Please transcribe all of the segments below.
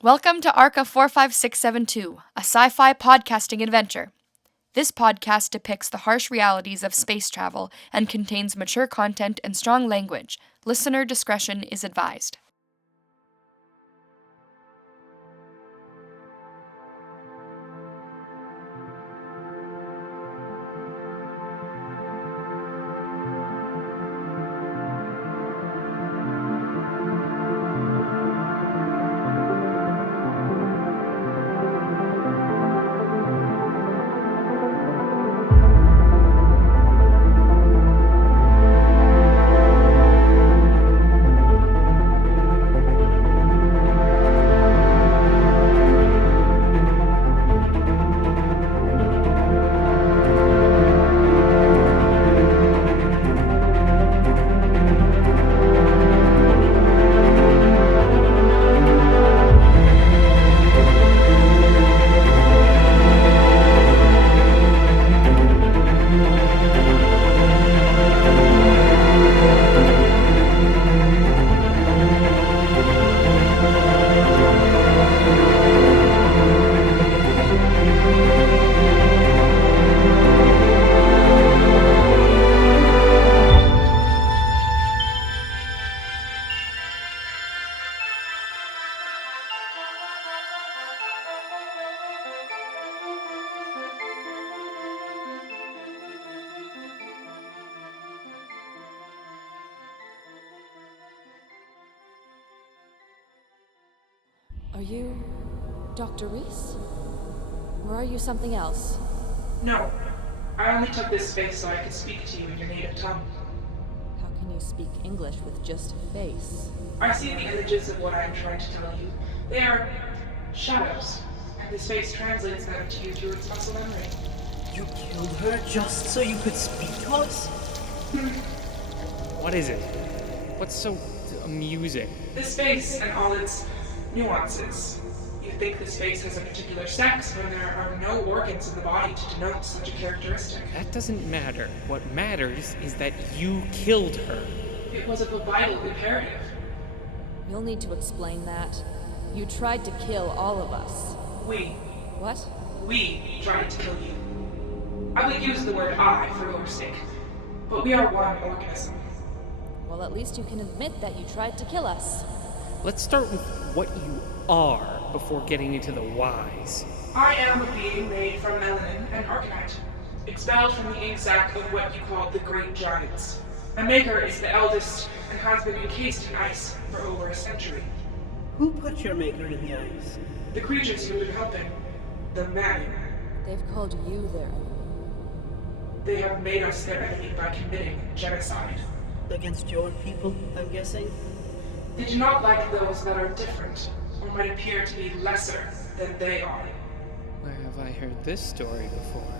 Welcome to Arca-45672, a sci-fi podcasting adventure. This podcast depicts the harsh realities of space travel and contains mature content and strong language. Listener discretion is advised. Are you Dr. Reese? Or are you something else? No. I only took this space so I could speak to you in your native tongue. How can you speak English with just a face? I see the images of what I am trying to tell you. They are shadows, and this face translates them to you through its muscle memory. You killed her just so you could speak to us? What is it? What's so amusing? This face and all its nuances. You think this face has a particular sex when there are no organs in the body to denote such a characteristic. That doesn't matter. What matters is that you killed her. It was of a vital imperative. You'll need to explain that. You tried to kill all of us. We What? tried to kill you. I would use the word I for your sake, but we are one organism. Well, at least you can admit that you tried to kill us. Let's start with what you are before getting into the whys. I am a being made from melanin and arcanite, expelled from the ink sac of what you call the Great Giants. My maker is the eldest and has been encased in ice for over a century. Who put your maker in the ice? The creatures who have been helping, the Manu, They've called you their enemy. they have made us their enemy by committing genocide. Against your people, I'm guessing? They do not like those that are different, or might appear to be lesser than they are. Where have I heard this story before?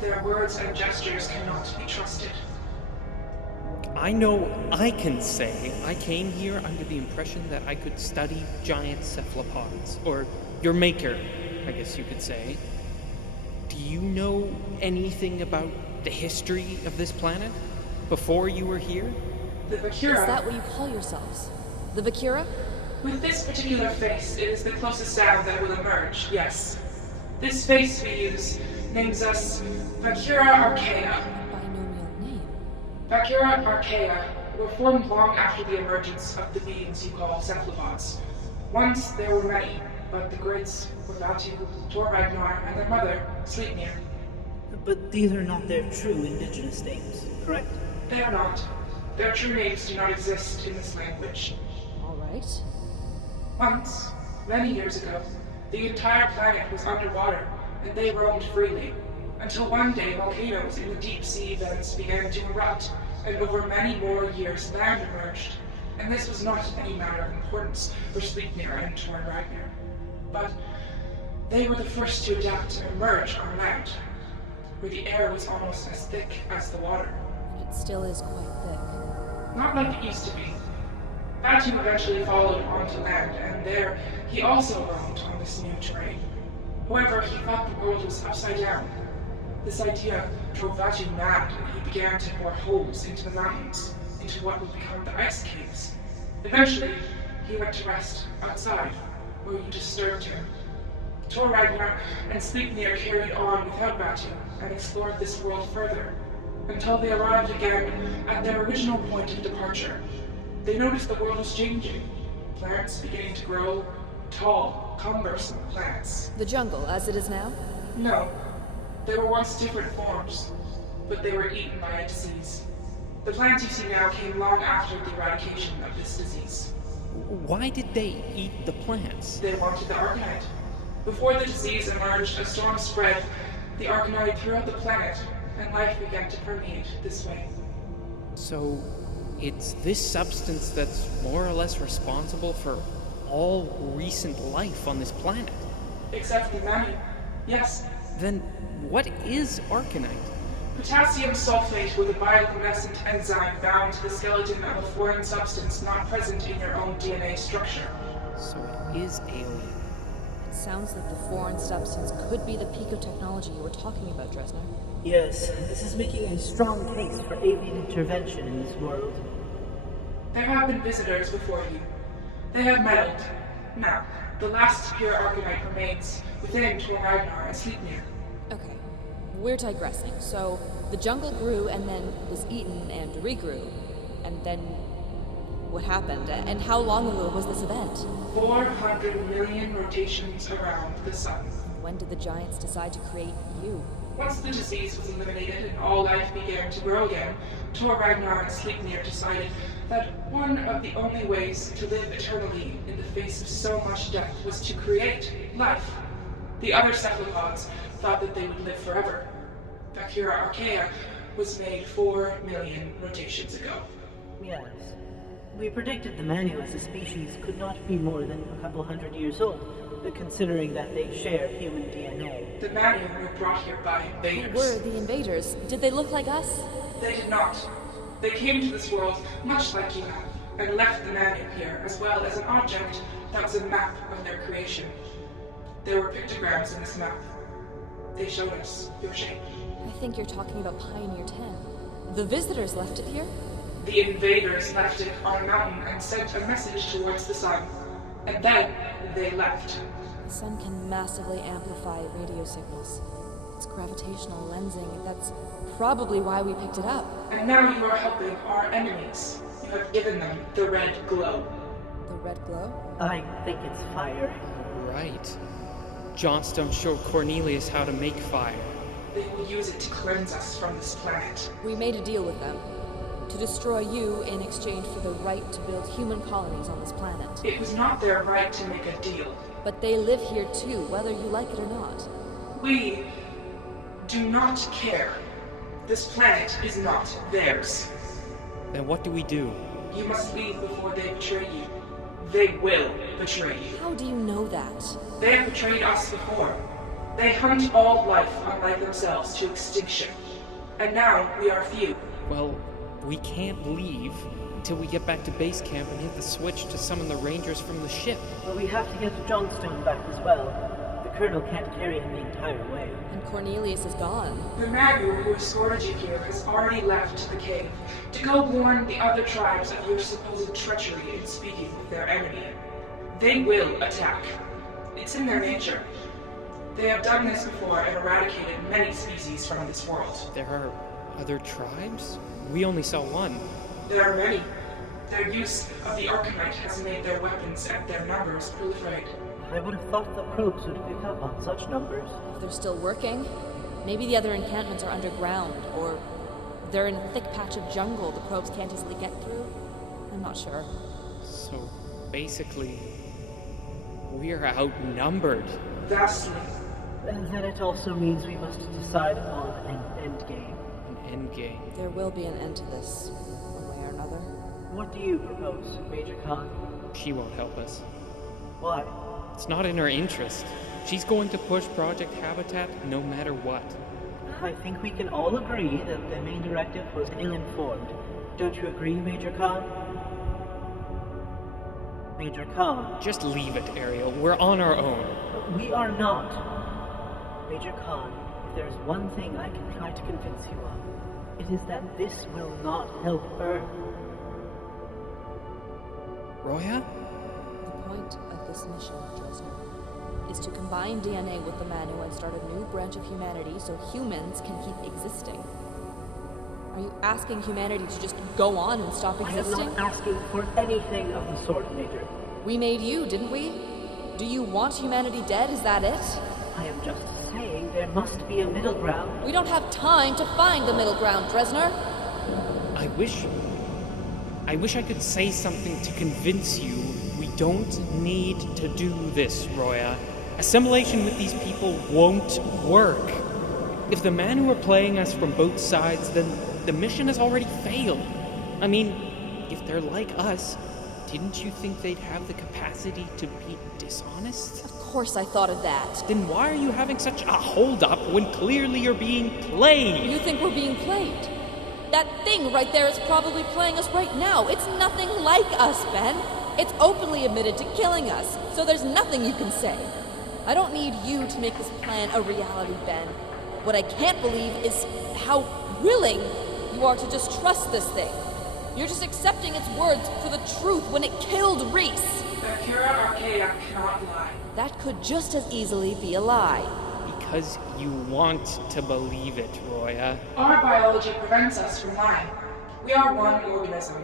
Their words and gestures cannot be trusted. I know I can say I came here under the impression that I could study giant cephalopods. Or your maker, I guess you could say. Do you know anything about the history of this planet? Before you were here? The Vakura, Is that what you call yourselves? The Vakura? with this particular face, it is the closest sound that will emerge, yes. This face we use names us Vakura Archaea. Binomial name. Vakura Archaea were formed long after the emergence of the beings you call cephalopods. Once there were many, but the greats were Vatu, Torragnar, and their mother, Sleipnir. But these are not their true indigenous names, correct? They are not. Their true names do not exist in this language. All right. Once, many years ago, the entire planet was underwater, and they roamed freely, until one day volcanoes in the deep sea vents began to erupt, and over many more years land emerged. And this was not any matter of importance for Sleipnir and Torragnar, but they were the first to adapt and emerge on land, where the air was almost as thick as the water. And it still is quite thick. Not like it used to be. Vatu eventually followed onto land, and there he also roamed on this new terrain. However, he thought the world was upside down. This idea drove Vatu mad, and he began to bore holes into the mountains, into what would become the ice caves. Eventually, he went to rest outside, or you disturbed him. Torres and Sleipnir carried on without Manu and explored this world further, until they arrived again at their original point of departure. They noticed the world was changing. Plants beginning to grow, tall, cumbersome plants. The jungle, as it is now? No, they were once different forms, but they were eaten by a disease. The plants you see now came long after the eradication of this disease. Why did they eat the plants? They wanted the Arcanite. Before the disease emerged, a storm spread the Arcanite throughout the planet, and life began to permeate this way. So, it's this substance that's more or less responsible for all recent life on this planet? Except the Manu. Yes. Then what is Arcanite? Potassium sulfate with a bioluminescent enzyme bound to the skeleton of a foreign substance not present in your own DNA structure. So it is alien. It sounds like the foreign substance could be the pico-technology you were talking about, Drezner. Yes, this is making a strong case for alien intervention in this world. There have been visitors before you. They have meddled. Now, the last pure Arcanite remains within Torres and Sleipnir. Okay, we're digressing. So, the jungle grew and then was eaten and regrew. And then what happened? And how long ago was this event? 400 million rotations around the sun. When did the giants decide to create you? Once the disease was eliminated and all life began to grow again, Torres and Sleipnir decided that one of the only ways to live eternally in the face of so much death was to create life. The other cephalopods thought that they would live forever. Vacura archaea was made 4 million rotations ago. Yes. We predicted the Manu as a species could not be more than a couple hundred years old, considering that they share human DNA. The Manu were brought here by invaders. Who were the invaders? Did they look like us? They did not. They came to this world much like you have, and left the Manu here, as well as an object that was a map of their creation. There were pictograms in this map. They showed us your shape. I think you're talking about Pioneer 10. The visitors left it here? The invaders left it on a mountain and sent a message towards the sun. And then they left. The sun can massively amplify radio signals. It's gravitational lensing. That's probably why we picked it up. And now you are helping our enemies. You have given them the red glow. The red glow? I think it's fire. Right. Johnstone showed Cornelius how to make fire. They will use it to cleanse us from this planet. We made a deal with them. To destroy you in exchange for the right to build human colonies on this planet. It was not their right to make a deal. But they live here too, whether you like it or not. We do not care. This planet is not theirs. Then what do we do? You must leave before they betray you. They will betray you. How do you know that? They have betrayed us before. They hunt all life, unlike themselves, to extinction. And now we are few. Well, we can't leave until we get back to base camp and hit the switch to summon the rangers from the ship. But we have to get Johnstone back as well. The Colonel can't carry him the entire way. And Cornelius is gone. The Manu who escorted you here has already left the cave to go warn the other tribes of your supposed treachery in speaking with their enemy. They will attack. It's in their nature. They have done this before and eradicated many species from this world. There are other tribes? We only saw one. There are many. Their use of the Arcanite has made their weapons and their numbers proliferate. I would have thought the probes would pick up on such numbers. If they're still working, maybe the other encampments are underground, or they're in a thick patch of jungle the probes can't easily get through. I'm not sure. So, basically, we're outnumbered. Vastly. And then it also means we must decide on an endgame. An endgame. There will be an end to this, one way or another. What do you propose, Major Khan? She won't help us. Why? It's not in her interest. She's going to push Project Habitat no matter what. I think we can all agree that the main directive was ill-informed. Don't you agree, Major Khan? Major Khan. Just leave it, Ariel. We're on our own. We are not. Major Khan, if there's one thing I can try to convince you of, it is that this will not help Earth. Roya? The point of this mission, Drezner, is to combine DNA with the Manu and start a new branch of humanity so humans can keep existing. Are you asking humanity to just go on and stop existing? I am not asking for anything of the sort, Major. We made you, didn't we? Do you want humanity dead? Is that it? I am just saying there must be a middle ground. We don't have time to find the middle ground, Drezner. I wish I could say something to convince you we don't need to do this, Roya. Assimilation with these people won't work. If the Manu are playing us from both sides, then the mission has already failed. I mean, if they're like us, didn't you think they'd have the capacity to be dishonest? Of course I thought of that. Then why are you having such a hold-up when clearly you're being played? You think we're being played? That thing right there is probably playing us right now. It's nothing like us, Ben. It's openly admitted to killing us, so there's nothing you can say. I don't need you to make this plan a reality, Ben. What I can't believe is how willing you are to just trust this thing. You're just accepting its words for the truth when it killed Reese. Akira Archaea cannot lie. That could just as easily be a lie. Because you want to believe it, Roya. Our biology prevents us from lying. We are one organism.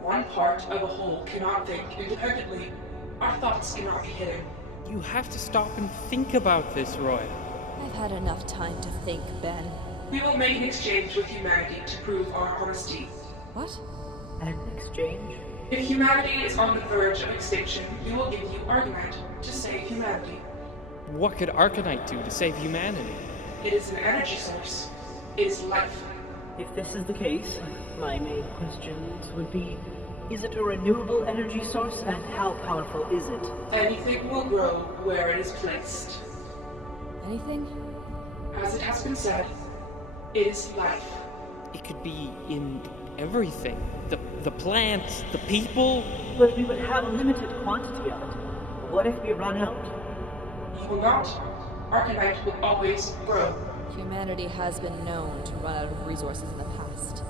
One part of a whole cannot think independently. Our thoughts cannot be hidden. You have to stop and think about this, Roya. I've had enough time to think, Ben. We will make an exchange with humanity to prove our honesty. What? An exchange? If humanity is on the verge of extinction, we will give you Arcanite to save humanity. What could Arcanite do to save humanity? It is an energy source. It is life. If this is the case, my main questions would be, is it a renewable energy source, and how powerful is it? Anything will grow where it is placed. Anything? As it has been said, it is life. It could be in everything. The plants, the people. But we would have a limited quantity of it. What if we run out? You will not. Arcanite will always grow. Humanity has been known to run out of resources in the past.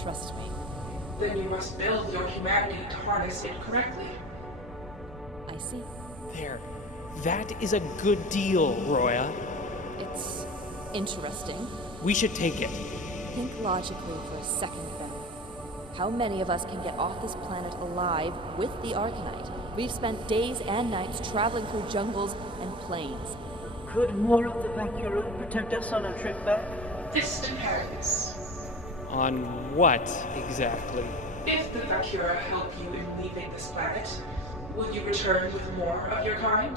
Trust me. Then you must build your humanity to harness it correctly. I see. There. That is a good deal, Roya. It's interesting. We should take it. Think logically for a second, Ben. How many of us can get off this planet alive with the Arcanite? We've spent days and nights traveling through jungles and plains. Could more of the Vacura protect us on our trip back? This depends. On what, exactly? If the Vacura help you in leaving this planet, will you return with more of your kind?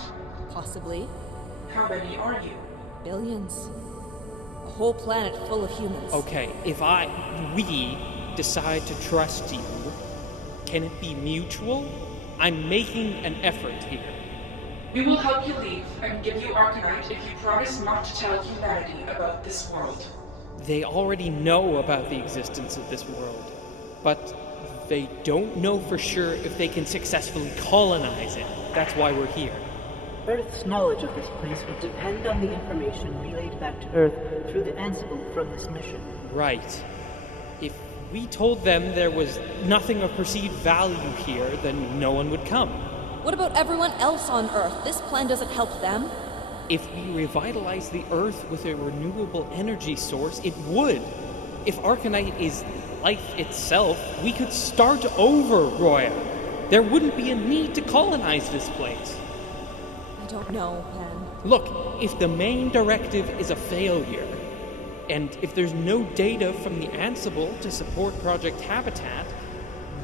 Possibly. How many are you? Billions. A whole planet full of humans. Okay, if we decide to trust you, can it be mutual? I'm making an effort here. We will help you leave and give you Arcanite if you promise not to tell humanity about this world. They already know about the existence of this world, but they don't know for sure if they can successfully colonize it. That's why we're here. Earth's knowledge of this place would depend on the information relayed back to Earth through the Ansible from this mission. Right. If we told them there was nothing of perceived value here, then no one would come. What about everyone else on Earth? This plan doesn't help them. If we revitalize the Earth with a renewable energy source, it would. If Arcanite is life itself, we could start over, Roya. There wouldn't be a need to colonize this place. I don't know, Ben. Look, if the main directive is a failure, and if there's no data from the Ansible to support Project Habitat,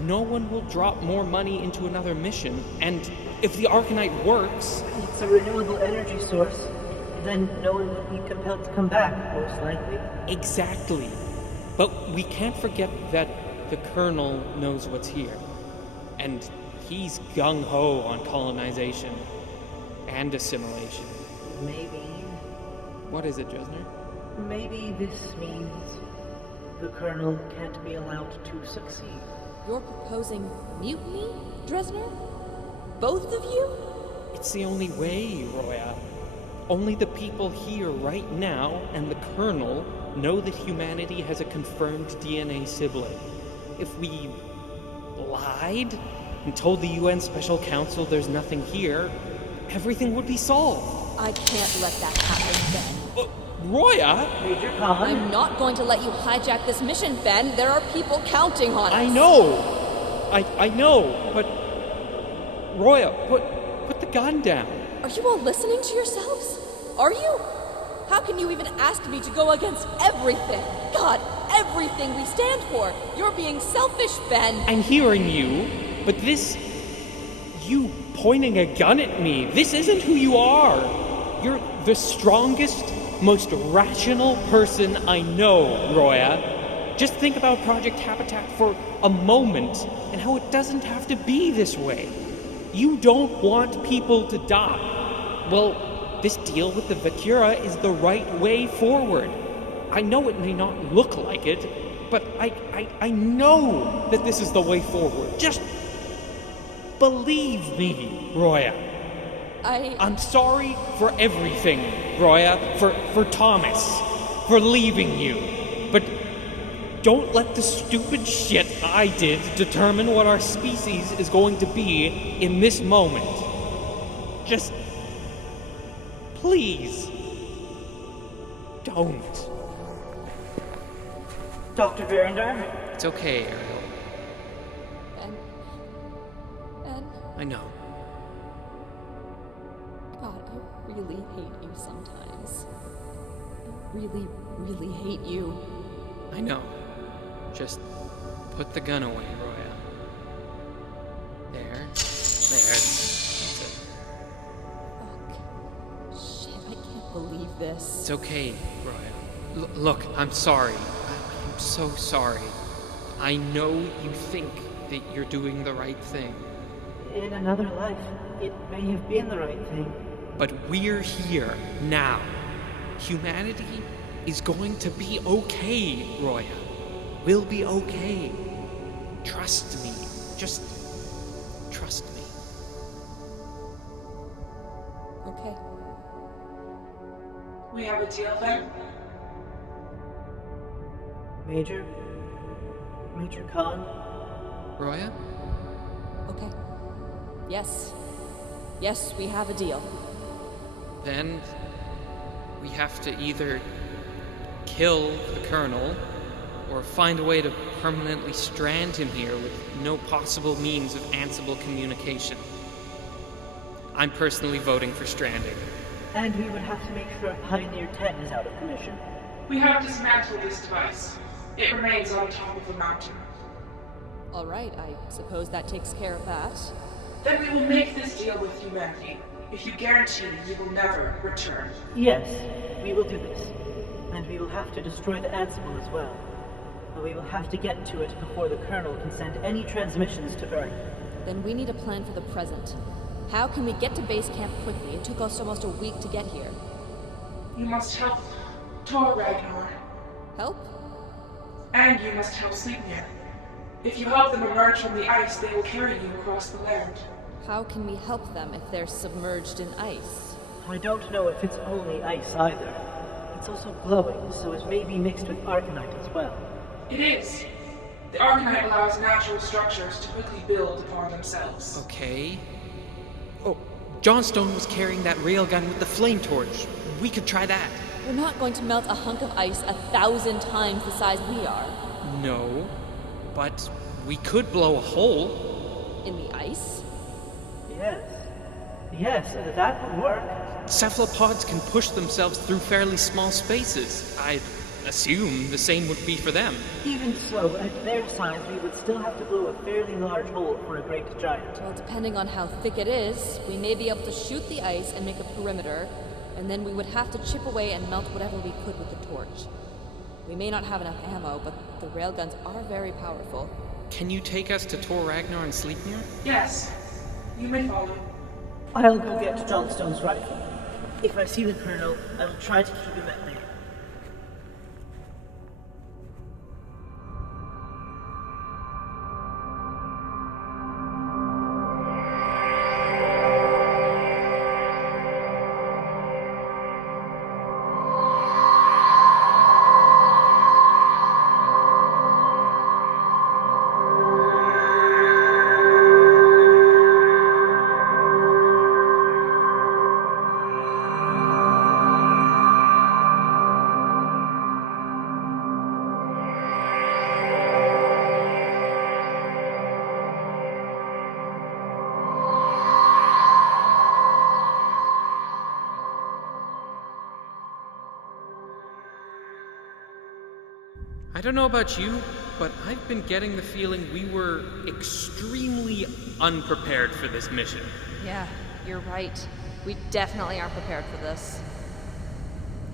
no one will drop more money into another mission, and if the Arcanite works... It's a renewable energy source. Then no one would be compelled to come back, most likely. Exactly. But we can't forget that the Colonel knows what's here. And he's gung-ho on colonization and assimilation. Maybe... What is it, Drezner? Maybe this means the Colonel can't be allowed to succeed. You're proposing mutiny, Drezner? Both of you? It's the only way, Roya. Only the people here right now and the Colonel know that humanity has a confirmed DNA sibling. If we lied, and told the UN Special Council there's nothing here, everything would be solved. I can't let that happen, Ben. Roya? Major Khan? I'm not going to let you hijack this mission, Ben. There are people counting on us. I know! I know, but... Roya, put the gun down. Are you all listening to yourselves? Are you? How can you even ask me to go against everything? God, everything we stand for. You're being selfish, Ben. I'm hearing you, but this... You pointing a gun at me, this isn't who you are. You're the strongest, most rational person I know, Roya. Just think about Project Habitat for a moment and how it doesn't have to be this way. You don't want people to die. Well, this deal with the Vacura is the right way forward. I know it may not look like it, but I know that this is the way forward. Just believe me, Roya. I'm sorry for everything, Roya, for Thomas, for leaving you. But don't let the stupid shit I did determine what our species is going to be in this moment. Just... please... don't. Dr. Verrinder? It's okay, Ariel. Ben. I know. God, I really hate you sometimes. I really, really hate you. I know. Just put the gun away, Roya. There. That's it. Fuck. Shit, I can't believe this. It's okay, Roya. Look, I'm sorry. I'm so sorry. I know you think that you're doing the right thing. In another life, it may have been the right thing. But we're here, now. Humanity is going to be okay, Roya. We'll be okay. Trust me. Just trust me. Okay. We have a deal then? Major Khan? Roya? Okay. Yes, we have a deal. Then we have to either kill the Colonel or find a way to permanently strand him here with no possible means of answerable communication. I'm personally voting for stranding. And we would have to make sure Pioneer 10 is out of commission. We have dismantled this device. It remains on top of the mountain. All right, I suppose that takes care of that. Then we will make this deal with humanity, if you guarantee you will never return. Yes, we will do this. And we will have to destroy the Ansible as well. But we will have to get to it before the Colonel can send any transmissions to Bain. Then we need a plan for the present. How can we get to base camp quickly? It took us almost a week to get here. You must help Torres. Help? And you must help Sugden. If you help them emerge from the ice, they will carry you across the land. How can we help them if they're submerged in ice? I don't know if it's only ice either. It's also glowing, so it may be mixed with Arcanite as well. It is. The Arcanite allows natural structures to quickly build upon themselves. Okay. Oh, Johnstone was carrying that railgun with the flame torch. We could try that. We're not going to melt a hunk of ice 1,000 times the size we are. No, but we could blow a hole. In the ice? Yes, that would work. Cephalopods can push themselves through fairly small spaces. I'd assume the same would be for them. Even so, at their size, we would still have to blow a fairly large hole for a great giant. Well, depending on how thick it is, we may be able to shoot the ice and make a perimeter, and then we would have to chip away and melt whatever we could with the torch. We may not have enough ammo, but the railguns are very powerful. Can you take us to Tor Ragnar and Sleipnir? Yes. You may follow. I'll go get Johnstone's rifle. If I see the Colonel, I will try to keep him at bay. I don't know about you, but I've been getting the feeling we were extremely unprepared for this mission. Yeah, you're right. We definitely aren't prepared for this.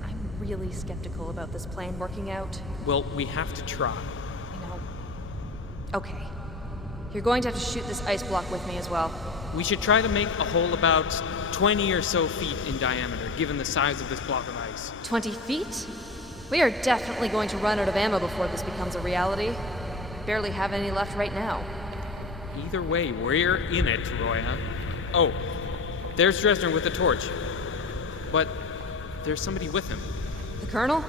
I'm really skeptical about this plan working out. Well, we have to try. I know. Okay. You're going to have to shoot this ice block with me as well. We should try to make a hole about 20 or so feet in diameter, given the size of this block of ice. 20 feet? We are definitely going to run out of ammo before this becomes a reality. Barely have any left right now. Either way, we're in it, Roya. Oh, there's Drezner with the torch. But there's somebody with him. The Colonel?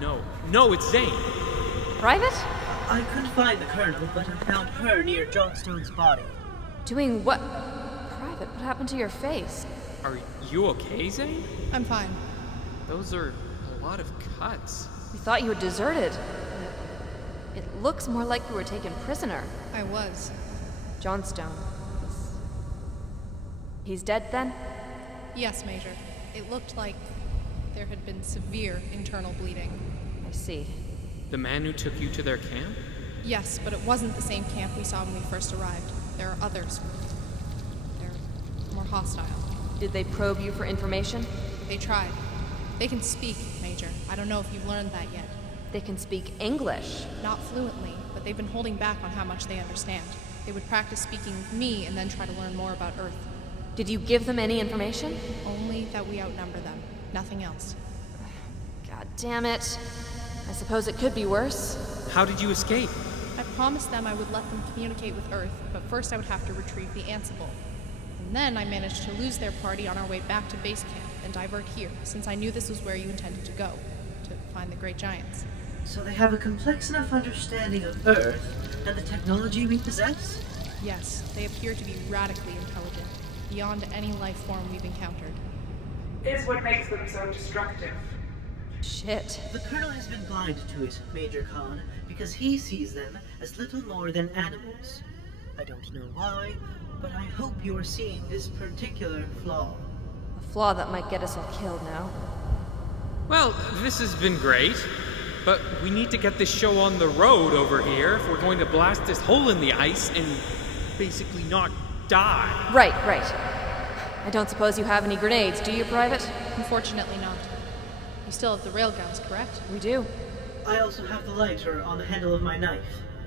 No, it's Zain. Private? I couldn't find the Colonel, but I found her near Johnstone's body. Doing what? Private, what happened to your face? Are you okay, Zain? I'm fine. Those are a lot of cuts. We thought you had deserted. It looks more like you were taken prisoner. I was. Johnstone. He's dead then? Yes, Major. It looked like there had been severe internal bleeding. I see. The man who took you to their camp? Yes, but it wasn't the same camp we saw when we first arrived. There are others. They're more hostile. Did they probe you for information? They tried. They can speak, Major. I don't know if you've learned that yet. They can speak English. Not fluently, but they've been holding back on how much they understand. They would practice speaking with me and then try to learn more about Earth. Did you give them any information? Only that we outnumber them. Nothing else. God damn it. I suppose it could be worse. How did you escape? I promised them I would let them communicate with Earth, but first I would have to retrieve the Ansible. And then I managed to lose their party on our way back to base camp and divert here, since I knew this was where you intended to go, to find the Great Giants. So they have a complex enough understanding of Earth and the technology we possess? Yes, they appear to be radically intelligent, beyond any life form we've encountered. Is what makes them so destructive. Shit. The Colonel has been blind to it, Major Khan, because he sees them as little more than animals. I don't know why, but I hope you are seeing this particular flaw. A flaw that might get us all killed now. Well, this has been great, but we need to get this show on the road over here if we're going to blast this hole in the ice and basically not die. Right. I don't suppose you have any grenades, do you, Private? Unfortunately not. You still have the railguns, correct? We do. I also have the lighter on the handle of my knife.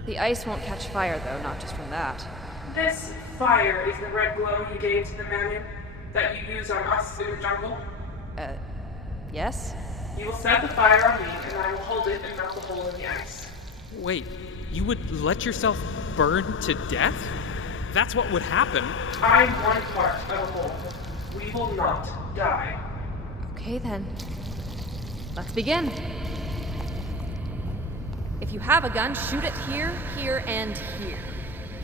The ice won't catch fire, though, not just from that. This fire is the red glow you gave to the Manu that you use on us in the jungle. Yes? You will set the fire on me, and I will hold it and melt the hole in the ice. Wait, you would let yourself burn to death? That's what would happen. I am one part of a whole. We will not die. Okay, then. Let's begin. If you have a gun, shoot it here, here, and here.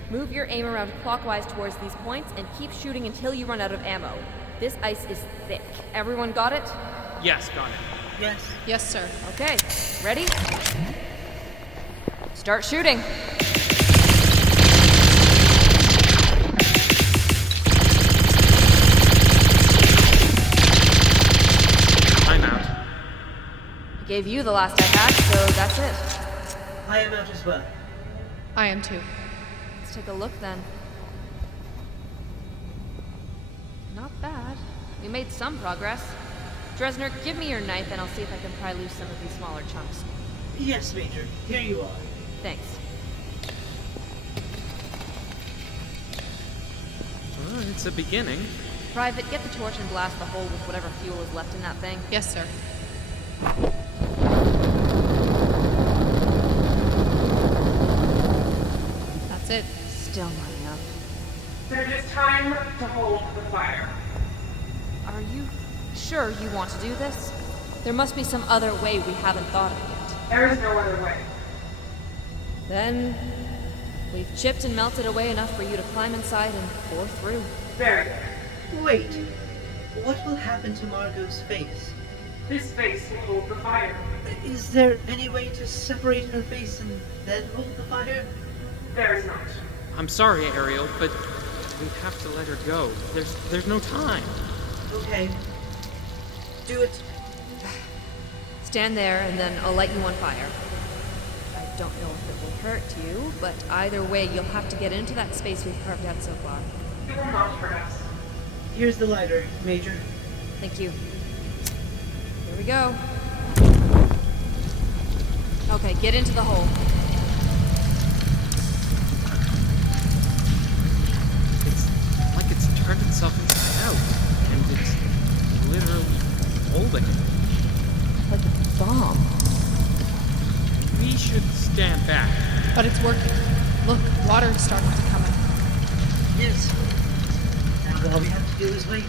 Move your aim around clockwise towards these points and keep shooting until you run out of ammo. This ice is thick. Everyone got it? Yes, got it. Yes. Yes, sir. Okay, ready? Start shooting. I'm out. I gave you the last I had, so that's it. I am out as well. I am too. Let's take a look then. Not bad. We made some progress. Drezner, give me your knife and I'll see if I can pry loose some of these smaller chunks. Yes, Major. Here you are. Thanks. Well, it's a beginning. Private, get the torch and blast the hole with whatever fuel is left in that thing. Yes, sir. That's it. Still not enough. Then it is time to hold the fire. Are you sure you want to do this? There must be some other way we haven't thought of yet. There is no other way. Then we've chipped and melted away enough for you to climb inside and pour through. Very good. Wait. What will happen to Margot's face? This face will hold the fire. Is there any way to separate her face and then hold the fire? There is not. I'm sorry, Ariel, but we have to let her go. There's no time. Okay. Do it. Stand there and then I'll light you on fire. don't know if it will hurt you, but either way, you'll have to get into that space we've carved out so far. It will not hurt us. Here's the lighter, Major. Thank you. Here we go. Okay, get into the hole. It's like it's turned itself inside out, and it's literally holding it. Like a bomb. We should stand back. But it's working. Look, water is starting to come out. Yes. Now all we have to do is wait.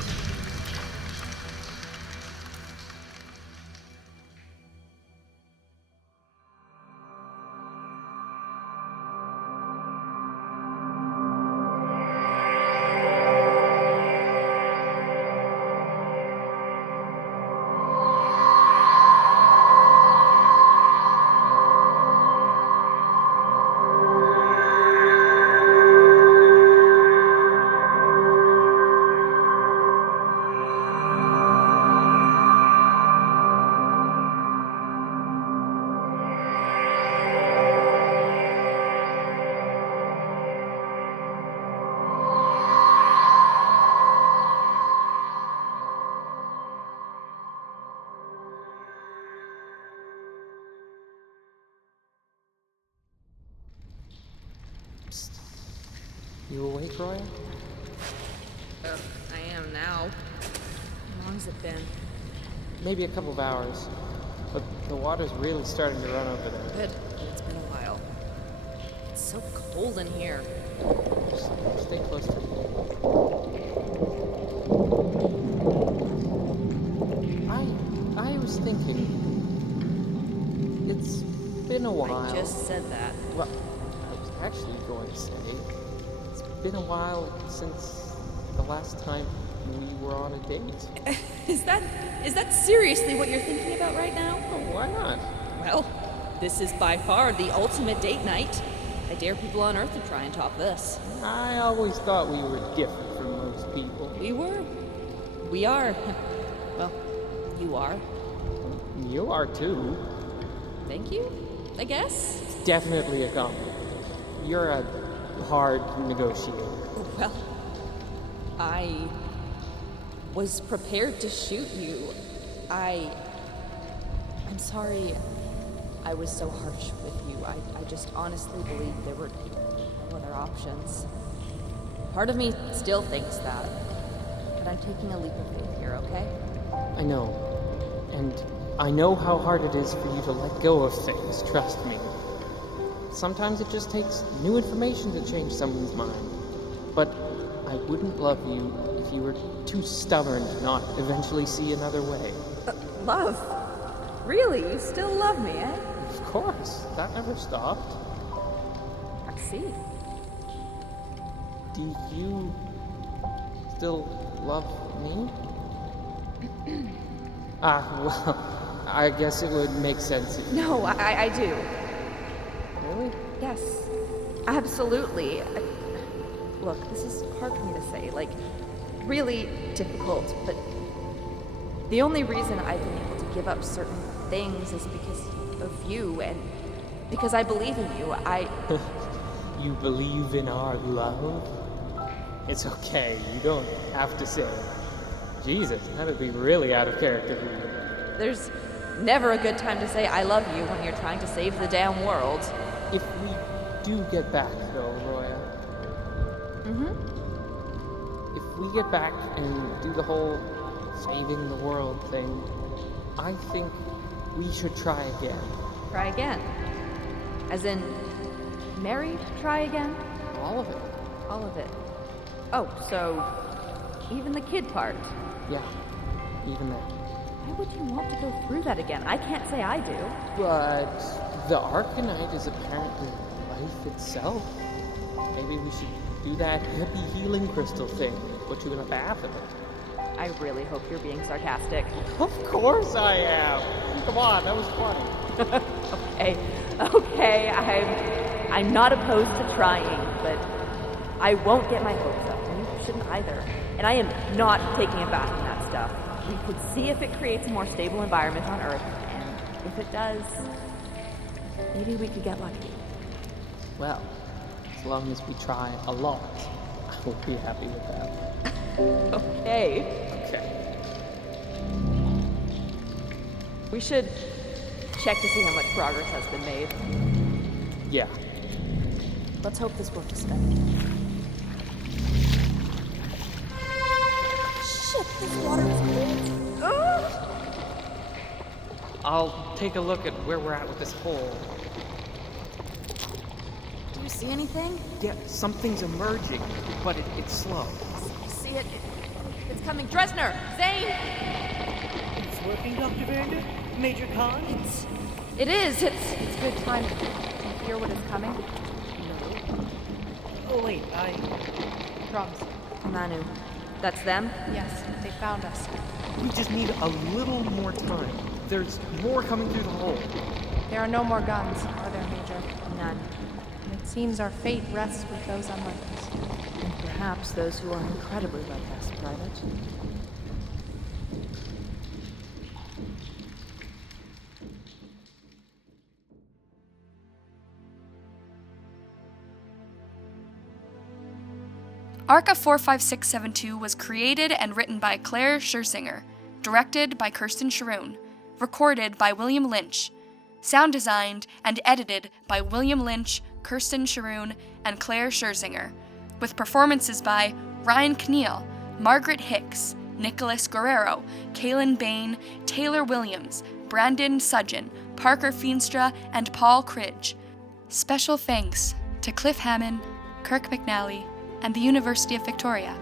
You awake, Roya? I am now. How long has it been? Maybe a couple of hours. But the water's really starting to run over there. Good. It's been a while. It's so cold in here. Just stay close to me. I was thinking... It's been a while. I just said that. Well, I was actually going to say... It's been a while since the last time we were on a date. Is that seriously what you're thinking about right now? Oh, why not? Well, this is by far the ultimate date night. I dare people on Earth to try and top this. I always thought we were different from most people. We were. We are. Well, you are. You are too. Thank you, I guess. It's definitely a compliment. You're a hard negotiator. Well, I was prepared to shoot you. I'm sorry I was so harsh with you. I just honestly believe there were no other options. Part of me still thinks that, but I'm taking a leap of faith here, okay? I know. And I know how hard it is for you to let go of things, trust me. Sometimes it just takes new information to change someone's mind. But I wouldn't love you if you were too stubborn to not eventually see another way. Love? Really? You still love me, eh? Of course. That never stopped. I see. Do you still love me? Well, I guess it would make sense if you... No, I do. Really? Yes. Absolutely. Look, this is hard for me to say, like, really difficult, but the only reason I've been able to give up certain things is because of you, and because I believe in you. You believe in our love? It's okay, you don't have to say it. Jesus, that'd be really out of character for you. There's never a good time to say I love you when you're trying to save the damn world. If we do get back, though, Roya. If we get back and do the whole saving the world thing, I think we should try again. Try again? As in, married try again? All of it. All of it. Oh, so even the kid part. Yeah, even that. Why would you want to go through that again? I can't say I do. But the Arcanite is apparently life itself. Maybe we should do that hippie healing crystal thing. Put you in a bath of it. I really hope you're being sarcastic. Of course I am. Come on, that was funny. Okay, I'm not opposed to trying, but I won't get my hopes up, and you shouldn't either. And I am not taking it back in that stuff. We could see if it creates a more stable environment on Earth, and if it does, Maybe we could get lucky. Well, as long as we try a lot, I will be happy with that. Okay. Okay. We should check to see how much progress has been made. Yeah. Let's hope this works then. Shit, this water is cold. I'll take a look at where we're at with this hole. Do you see anything? Yeah, something's emerging, but it's slow. I see it. It's coming. Drezner! Zain! It's working, Dr. Verrinder? Major Khan? It is. It's good timing. Do you hear what is coming? Oh, wait, Drums. Manu. That's them? Yes, they found us. We just need a little more time. There's more coming through the hole. There are no more guns, are there, Major? None. And it seems our fate rests with those unlike us. And perhaps those who are incredibly like us, Private. Arca-45672 was created and written by Scherzinger, directed by Sharun, recorded by William Lynch, sound designed and edited by William Lynch, Sharun, and Scherzinger, with performances by Ryan Kniel, Margaret Hicks, Nicholas Guerreiro, Kaelan Bain, Taylor Williams, Brandon Sugden, Parker Feenstra, and Paul Cridge. Special thanks to Cliff Hammond, Kirk McNally, and the University of Victoria.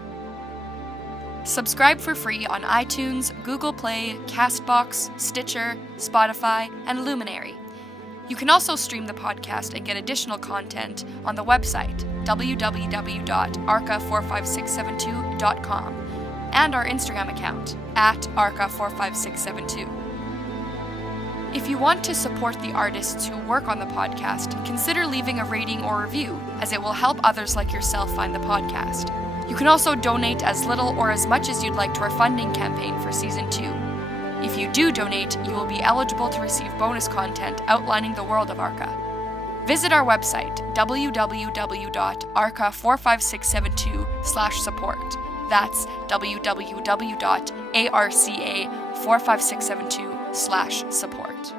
Subscribe for free on iTunes, Google Play, Castbox, Stitcher, Spotify, and Luminary. You can also stream the podcast and get additional content on the website www.arca45672.com and our Instagram account @arca45672. If you want to support the artists who work on the podcast, consider leaving a rating or review, as it will help others like yourself find the podcast. You can also donate as little or as much as you'd like to our funding campaign for Season 2. If you do donate, you will be eligible to receive bonus content outlining the world of Arca. Visit our website, www.arca45672/support. That's www.arca45672/support.